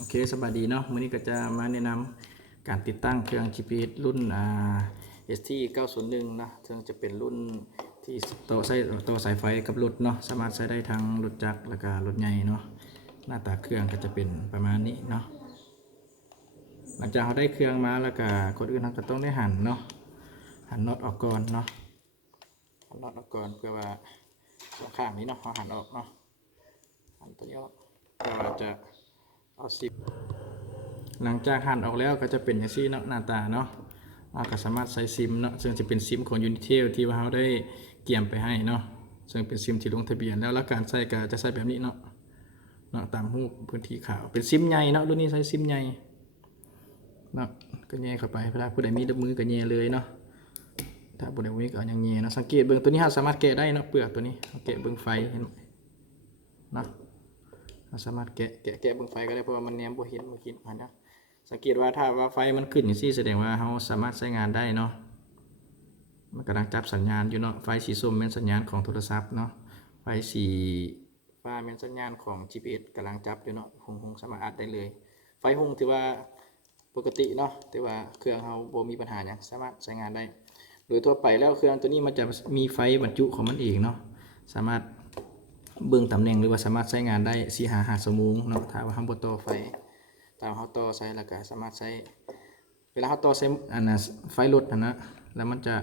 โอเคสบายดีเนาะมื้อนี้ก็จะมาแนะนำการติดตั้งเครื่อง GPS รุ่นST901นะซึ่งจะเป็นรุ่นที่ต่อสายไฟกับรถเนาะสามารถใช้ได้ทั้งรถจักรแล้วก็รถใหญ่เนาะหน้าตาเครื่องก็จะเป็นประมาณนี้เนาะหลังจากเราได้เครื่องมาแล้วก็คนอื่นเราก็ต้องได้หั่นเนาะหั่นน็อตออกก่อนเนาะหั่นน็อตออกก่อนเพื่อว่าข้างนี้เนาะเราหั่นออกเนาะหั่นตัวนี้ออกเพื่อว่าจะเอาหลังจากหั่นออกแล้วก็จะเป็นอย่างนี้เนาะหน้าตาเนาะเราก็สามารถใส่ซิมเนาะซึ่งจะเป็นซิมของ Unitel ที่ว่าเราได้เกี่ยมไปให้เนาะซึ่งเป็นซิมที่ลงทะเบียนแล้วการใส่ก็จะใส่แบบนี้เนาะตามรูปพื้นที่ขาวเป็นซิมใหญ่เนาะรุ่นนี้ใช้ซิมใหญ่เนาะก็แย่เข้าไปเวลาผู้ใดมีมือก็แย่เลยเนาะถ้าผู้ใดมีก็ยังแย่เนาะสังเกตเบื้องตัวนี้เราสามารถแกะได้เนาะเปลือกตัวนี้แกะเบื้องไฟเห็นเนาะเราสามารถแกะเบื้องไฟก็ได้เพราะว่ามันแนมบ่เห็นเมื่อกี้นะสังเกตว่าถ้าว่าไฟมันขึ้นอย่างนี้แสดงว่าเราสามารถใช้งานได้เนาะมันกำลังจับสัญญาณอยู่เนาะไฟสีส้มเป็นสัญญาณของโทรศัพท์เนาะไฟสีฟ้าเป็นสัญญาณของ GPS กำลังจับอยู่เนาะหงสามารถอัดได้เลยไฟหงถือว่าปกติเนาะแต่ว่าเครื่องเราบ่มีปัญหาอย่างสามารถใช้งานได้โดยทั่วไปแล้วเครื่องตัวนี้มันจะมีไฟบรรจุของมันเองเนาะสามารถเบิ่งตำแหน่งหรือว่าสามารถใช้งานได้4-5 ชั่วโมงเนาะถ้าว่าเราบ่ต่อไฟตามเขาต่อใช้แล้วก็สามารถใช้เวลาเขาต่อใช้ไฟรถนะแล้วมันจะ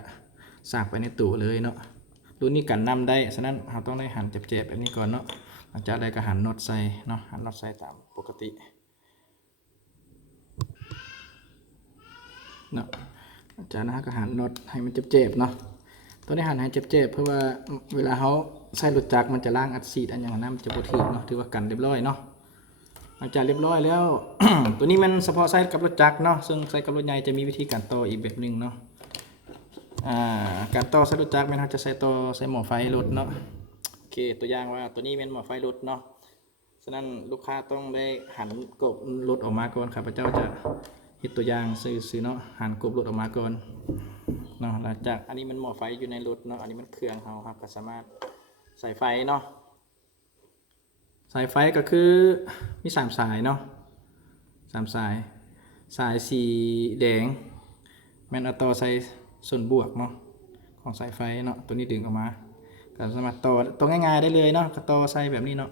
สากไปในตู้เลยเนาะรุ่นนี้กันนำได้ฉะนั้นเราต้องได้หั่นเจ็บๆแบบนี้ก่อนเนาะหลังจากได้ก็หั่นน็อตใส่เนาะหั่นน็อตใส่ตามปกติเนาะหลังจากนั้นก็หั่นน็อตให้มันเจ็บๆเนาะต้องได้หั่นให้เจ็บๆเพราะว่าเวลาเขาใส่รถจักรมันจะล้างอัดฉีดอันอย่างนั้นมันจะบ่ถึกเนาะถือว่ากันเรียบร้อยเนาะหลังจากเรียบร้อยแล้ว ตัวนี้มันเฉพาะใช้กับรถจักรเนาะซึ่งใช้กับรถใหญ่จะมีวิธีการต่ออีกแบบหนึ่งเนาะการต่อใช้รถจักรมันจะใช้ต่อใช้หม้อไฟรถเนาะโอเคตัวอย่างว่าตัวนี้เป็นหม้อไฟรถเนาะฉะนั้นลูกค้าต้องได้หันกบรถออกมาก่อนครับพระเจ้าจะเห็นตัวอย่างซื้อเนาะหันกบรถออกมาก่อนเนาะหลังจากอันนี้มันหม้อไฟอยู่ในรถเนาะอันนี้มันเครื่องเขาครับก็สามารถใส่ไฟเนาะสายไฟก็คือมี3 สายเนาะ3 สายสีแดงแม่นเอาต่อใส่ส่วนบวกเนาะของสายไฟเนาะตัวนี้ดึงออกมาก็สามารถต่อง่ายๆได้เลยเนาะก็ต่อใส่แบบนี้เนาะ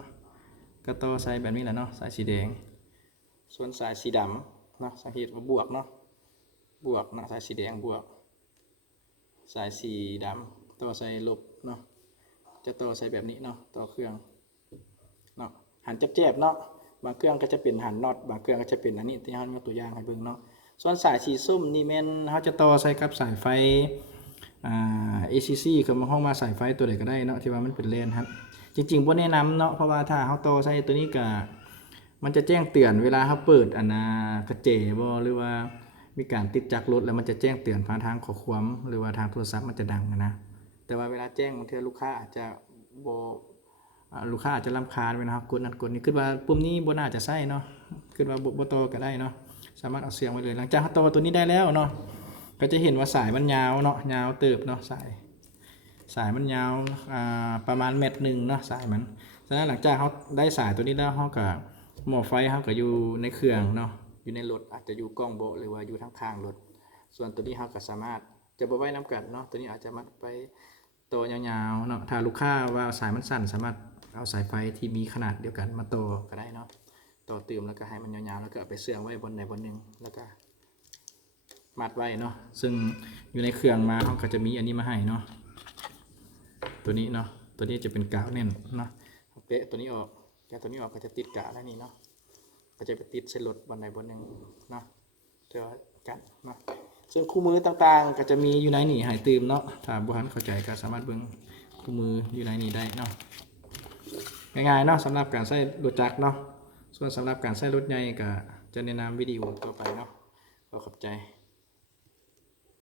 ก็ต่อใส่แบบนี้แหละเนาะสายสีแดงส่วนสายสีดำเนาะสังเกตว่าบวกเนาะบวกเนาะสายสีแดงบวกสายสีดำต่อใส่ลบเนาะจะต่อใส่แบบนี้เนาะต่อเครื่องเนาะหันเจ็บๆเนาะบางเครื่องก็จะเป็นหันน็อตบางเครื่องก็จะเป็นอันนี้ที่เขามีตัวอย่างให้เบิ่งเนาะส่วนสายสีส้มนี่แม่นเขาจะต่อใส่กับสายไฟACC คือมาห้องมาสายไฟตัวใดก็ได้เนาะที่ว่ามันเป็นเลนครับจริงๆบ่แนะนำเนาะเพราะว่าถ้าเขาต่อใส่ตัวนี้ก็มันจะแจ้งเตือนเวลาเขาเปิดกระเจบ่หรือว่ามีการติดจักรรถแล้วมันจะแจ้งเตือนผ่านทางข้อความหรือว่าทางโทรศัพท์มันจะดังนะแต่ว่าเวลาแจ้งบางทีลูกค้าอาจจะบ่ลูกค้าอาจจะรำคาญเวลากดนั่นกดนี้คิดว่าปุ่มนี้บ่น่าจะใช่เนาะคิดว่าบ่ต่อก็ได้เนาะสามารถเอาเสียงไว้เลยหลังจากเขาต่อตัวนี้ได้แล้วเนาะก็จะเห็นว่าสายมันยาวเนาะยาวเติบเนาะสายมันยาวประมาณ1 เมตรเนาะสายมันฉะนั้นหลังจากเขาได้สายตัวนี้แล้วเขาก็หม้อไฟเขาก็อยู่ในเครื่องเนาะอยู่ในรถอาจจะอยู่กล้องโบหรือว่าอยู่ข้างๆรถส่วนตัวนี้เขาก็สามารถจะบ่ไว้น้ำกัดเนาะตัวนี้อาจจะมัดไปตัวยาวๆเนาะถ้าลูกค้าว่าสายมันสั้นสามารถเอาสายไฟที่มีขนาดเดียวกันมาต่อก็ได้เนาะต่อเติมแล้วก็ให้มันยาวๆแล้วก็เอาไปเสื่อมไว้บนใดบนหนึ่งแล้วก็มัดไว้เนาะซึ่งอยู่ในเครื่องมาเขาก็จะมีอันนี้มาให้เนาะตัวนี้เนาะตัวนี้จะเป็นกาวแน่นเนาะเปะตัวนี้ออกแกตัวนี้ออกก็จะติดกาวแล้วนี่เนาะก็จะไปติดเส้นรถบนใดบนหนึ่งเนาะเจอกันเนาะส่วนคู่มือต่างๆก็จะมีอยู่ในนี่หายตื่มเนาะถ้าบุหันเข้าใจก็สามารถเบิ่งคู่มืออยู่ในนี่ได้เนาะง่ายๆเนาะสำหรับการใช้รถจักรเนาะส่วนสำหรับการใช้รถใหญ่ก็จะแนะนำวิดีโอต่อไปเนาะขอบใจ